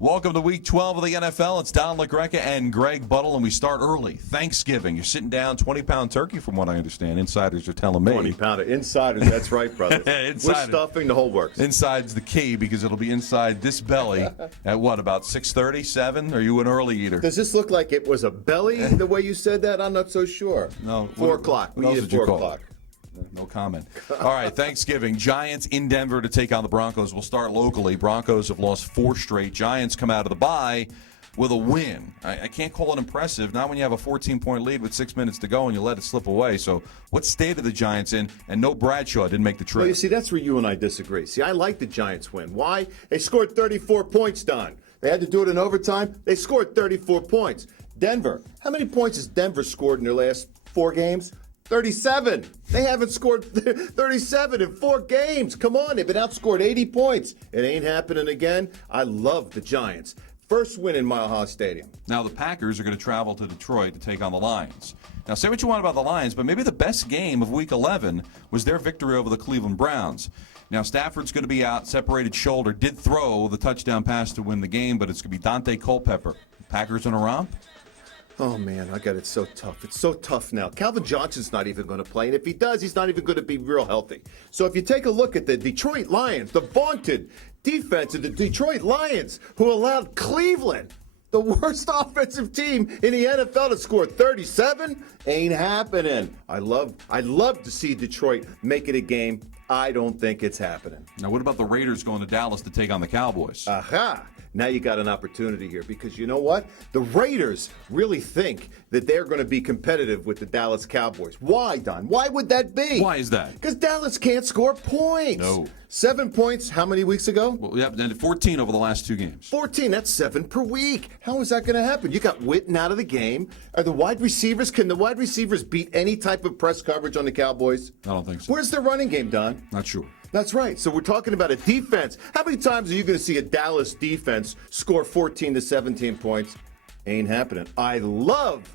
Welcome to Week 12 of the NFL. It's Don LaGreca and Greg Buttle, and we start early. Thanksgiving. You're sitting down, 20-pound turkey, from what I understand. Insiders are telling me. 20-pounder. Insiders, that's right, brother. We're stuffing, the whole works. Inside's the key because it'll be inside this belly at what, about 6:30, 7? Are you an early eater? Does this look like it was a belly, the way you said that? I'm not so sure. No. 4 o'clock. What else We did eat you at 4 call o'clock. No comment. All right, Thanksgiving. Giants in Denver to take on the Broncos. We'll start locally. Broncos have lost 4 straight. Giants come out of the bye with a win. I can't call it impressive, not when you have a 14-point lead with 6 minutes to go and you let it slip away. So what state are the Giants in? And no Bradshaw didn't make the trip. Well, you see, that's where you and I disagree. See, I like the Giants win. Why? They scored 34 points, Don. They had to do it in overtime. They scored 34 points. Denver, how many points has Denver scored in their last 4 games? 37. They haven't scored 37 in 4 games. Come on, they've been outscored 80 points. It ain't happening again. I love the Giants. First win in Mile High Stadium. Now the Packers are going to travel to Detroit to take on the Lions. Now say what you want about the Lions, but maybe the best game of Week 11 was their victory over the Cleveland Browns. Now Stafford's going to be out, separated shoulder, did throw the touchdown pass to win the game, but it's going to be Dante Culpepper. Packers in a romp? Oh, man, I got it so tough. It's so tough now. Calvin Johnson's not even going to play, and if he does, he's not even going to be real healthy. So if you take a look at the Detroit Lions, the vaunted defense of the Detroit Lions, who allowed Cleveland, the worst offensive team in the NFL, to score 37, ain't happening. I love to see Detroit make it a game. I don't think it's happening. Now what about the Raiders going to Dallas to take on the Cowboys? Aha! Now you got an opportunity here because you know what? The Raiders really think that they're going to be competitive with the Dallas Cowboys. Why, Don? Why would that be? Why is that? Because Dallas can't score points. No. 7 points, how many weeks ago? Well, yeah, and 14 over the last 2 games. 14, that's 7 per week. How is that going to happen? You got Witten out of the game. Can the wide receivers beat any type of press coverage on the Cowboys? I don't think so. Where's their running game, Don? Not sure. That's right. So we're talking about a defense. How many times are you going to see a Dallas defense score 14 to 17 points? Ain't happening. I love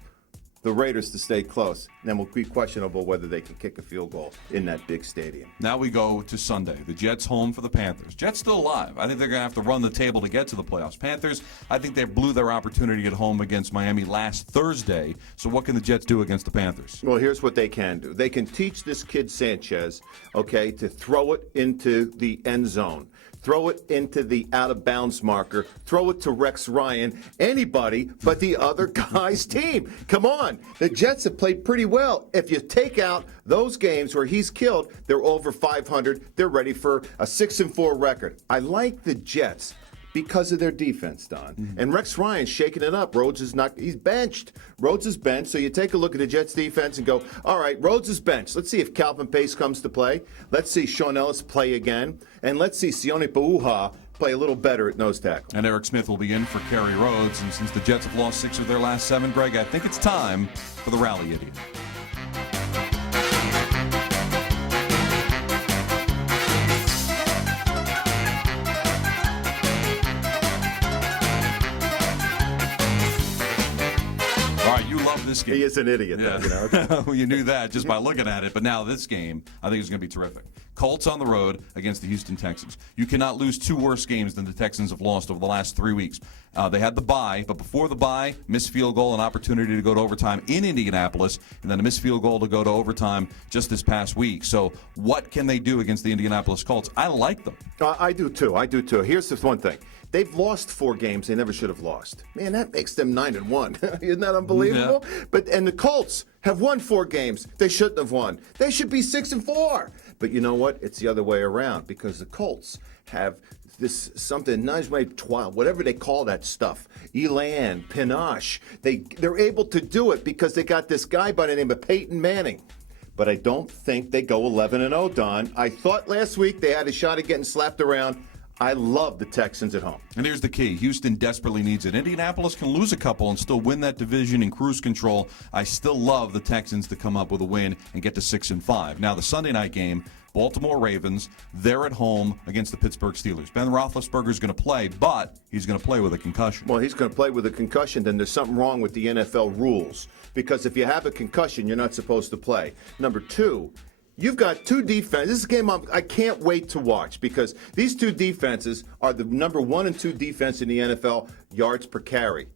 the Raiders to stay close. Then will be questionable whether they can kick a field goal in that big stadium. Now we go to Sunday. The Jets home for the Panthers. Jets still alive. I think they're going to have to run the table to get to the playoffs. Panthers, I think they blew their opportunity at home against Miami last Thursday. So what can the Jets do against the Panthers? Well, here's what they can do. They can teach this kid Sanchez, okay, to throw it into the end zone. Throw it into the out-of-bounds marker. Throw it to Rex Ryan. Anybody but the other guy's team. Come on. The Jets have played pretty well. If you take out those games where he's killed, they're over 500. They're ready for a 6-4 record. I like the Jets because of their defense, Don. Mm-hmm. And Rex Ryan's shaking it up. Rhodes is not, he's benched. Rhodes is benched. So you take a look at the Jets defense and go, all right, Rhodes is benched. Let's see if Calvin Pace comes to play. Let's see Sean Ellis play again. And let's see Sione Pauha play a little better at nose tackle. And Eric Smith will be in for Kerry Rhodes. And since the Jets have lost 6 of their last 7, Greg, I think it's time for the Rally Idiot. This game. He is an idiot, yeah. Though, you know? Well, you knew that just by looking at it. But now this game, I think is going to be terrific. Colts on the road against the Houston Texans. You cannot lose 2 worse games than the Texans have lost over the last 3 weeks. They had the bye, but before the bye, missed field goal, an opportunity to go to overtime in Indianapolis, and then a missed field goal to go to overtime just this past week. So what can they do against the Indianapolis Colts? I like them. I do too. Here's this one thing. They've lost 4 games they never should have lost. Man, that makes them 9-1. Isn't that unbelievable? Yeah. And the Colts have won 4 games they shouldn't have won. They should be 6-4. But you know what? It's the other way around because the Colts have this something, whatever they call that stuff, elan, panache. They're able to do it because they got this guy by the name of Peyton Manning. But I don't think they go 11-0, Don. I thought last week they had a shot at getting slapped around. I love the Texans at home. And here's the key. Houston desperately needs it. Indianapolis can lose a couple and still win that division in cruise control. I still love the Texans to come up with a win and get to 6-5. Now, the Sunday night game, Baltimore Ravens, they're at home against the Pittsburgh Steelers. Ben Roethlisberger is going to play, but he's going to play with a concussion. Well, he's going to play with a concussion, then there's something wrong with the NFL rules. Because if you have a concussion, you're not supposed to play. Number 2, You've got two defenses. This is a game I can't wait to watch because these two defenses are the number 1 and 2 defense in the NFL yards per carry.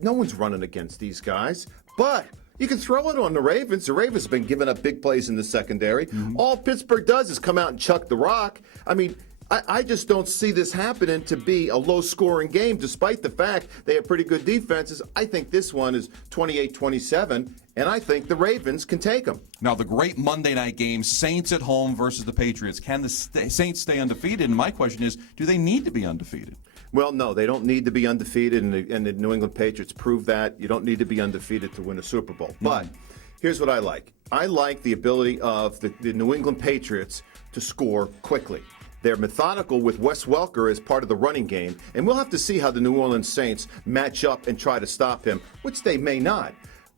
No one's running against these guys, but you can throw it on the Ravens. The Ravens have been giving up big plays in the secondary. Mm-hmm. All Pittsburgh does is come out and chuck the rock. I mean, I just don't see this happening to be a low-scoring game, despite the fact they have pretty good defenses. I think this one is 28-27, and I think the Ravens can take them. Now, the great Monday night game, Saints at home versus the Patriots. Can the Saints stay undefeated? And my question is, do they need to be undefeated? Well, no, they don't need to be undefeated, and the New England Patriots prove that. You don't need to be undefeated to win a Super Bowl. But here's what I like. I like the ability of the New England Patriots to score quickly. They're methodical with Wes Welker as part of the running game, and we'll have to see how the New Orleans Saints match up and try to stop him, which they may not.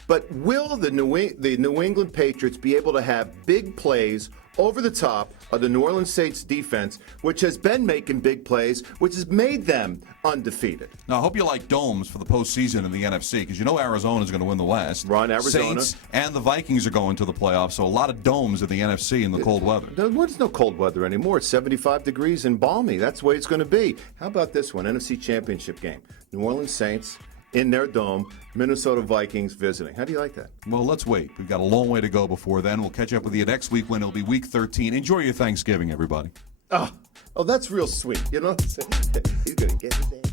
But will the New England Patriots be able to have big plays over the top of the New Orleans Saints defense, which has been making big plays, which has made them undefeated? Now, I hope you like domes for the postseason in the NFC, because you know Arizona is going to win the West. Ron, Arizona. Saints and the Vikings are going to the playoffs, so a lot of domes in the NFC in the cold weather. There's no cold weather anymore. It's 75 degrees and balmy. That's the way it's going to be. How about this one, NFC Championship game? New Orleans Saints in their dome, Minnesota Vikings visiting. How do you like that? Well, let's wait. We've got a long way to go before then. We'll catch up with you next week when it'll be Week 13. Enjoy your Thanksgiving, everybody. Oh, that's real sweet. You know what I'm saying? He's going to get his ass.